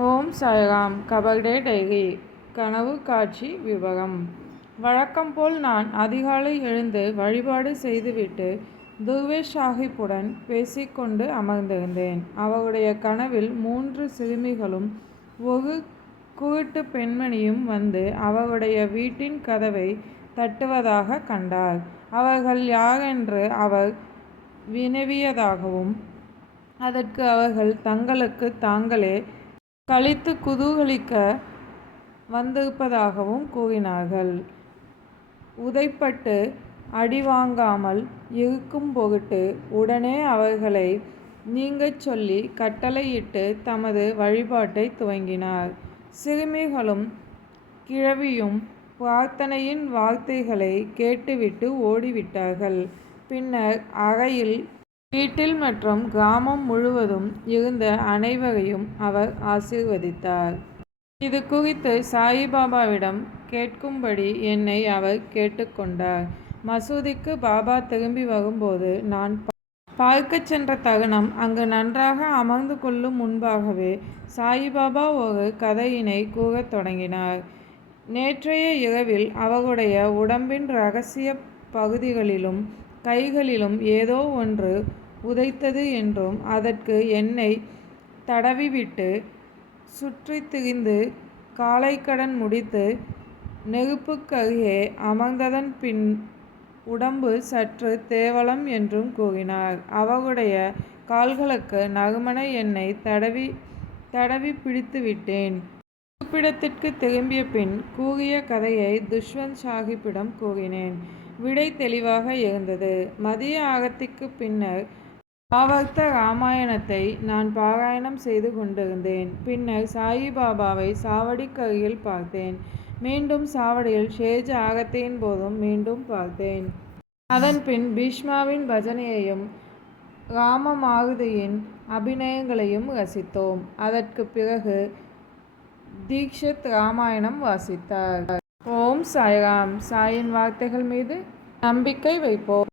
ஓம் Sairam. கபர்டே diary. கனவு காட்சி விவரம். வழக்கம் போல் நான் அதிகாலை எழுந்து வழிபாடு செய்துவிட்டு துர்வேஷ் சாஹிப்புடன் பேசிக்கொண்டு அமர்ந்திருந்தேன். அவருடைய கனவில் 3 சிறுமிகளும் ஒரு குருட்டு பெண்மணியும் வந்து அவருடைய வீட்டின் கதவை தட்டுவதாக கண்டார். அவர்கள் யாரென்று அவர் வினவியதாகவும் அதற்கு அவர்கள் தங்களுக்கு தாங்களே கழித்து குதூகலிக்க வந்திருப்பதாகவும் கூறினார்கள். உதைப்பட்டு அடிவாங்காமல் இருக்கும் பொருட்டு உடனே அவர்களை நீங்கச் சொல்லி கட்டளையிட்டு தமது வழிபாட்டை துவங்கினார். சிறுமிகளும் கிழவியும் பிரார்த்தனையின் வார்த்தைகளை கேட்டுவிட்டு ஓடிவிட்டார்கள். பின்னர் அறையில் வீட்டில் மற்றும் கிராமம் முழுவதும் இருந்த அனைவரையும் அவர் ஆசீர்வதித்தார். இது குறித்து சாயிபாபாவிடம் கேட்கும்படி என்னை அவர் கேட்டுக்கொண்டார். மசூதிக்கு பாபா திரும்பி வரும்போது நான் பார்க்கச் சென்ற தருணம், அங்கு நன்றாக அமர்ந்து கொள்ளும் முன்பாகவே சாயிபாபா ஒரு கதையினை கூறத் தொடங்கினார். நேற்றைய இரவில் அவருடைய உடம்பின் இரகசிய பகுதிகளிலும் கைகளிலும் ஏதோ ஒன்று உதைத்தது என்றும் அதற்கு எண்ணெய் தடவிவிட்டு சுற்றித் திரிந்து காலைக்கடன் முடித்து நெருப்புக்கருகே அமர்ந்ததன் பின் உடம்பு சற்று தேவலம் என்றும் கூறினார். அவருடைய கால்களுக்கு நறுமண எண்ணெய் தடவி பிடித்துவிட்டேன். இருப்பிடத்திற்கு திரும்பிய பின் கூறிய கதையை துஷ்வந்த் சாஹிப்பிடம் கூறினேன். விடை தெளிவாக இருந்தது. மதிய ஆரத்திக்கு பின்னர் பாவார்த்த ராமாயணத்தை நான் பாராயணம் செய்து கொண்டிருந்தேன். பின்னர் சாயிபாபாவை சாவடிக்கருகில் பார்த்தேன். மீண்டும் சாவடியில் ஷேஜ ஆரத்தியின் போதும் மீண்டும் பார்த்தேன். அதன்பின் பீஷ்மாவின் பஜனையையும் ராமமாருதியின் அபிநயங்களையும் ரசித்தோம். அதற்கு பிறகு தீக்ஷித் ராமாயணம் வாசித்தார். ஓம் சாய்ராம். சாயின் வார்த்தைகள் மீது நம்பிக்கை வைப்போம்.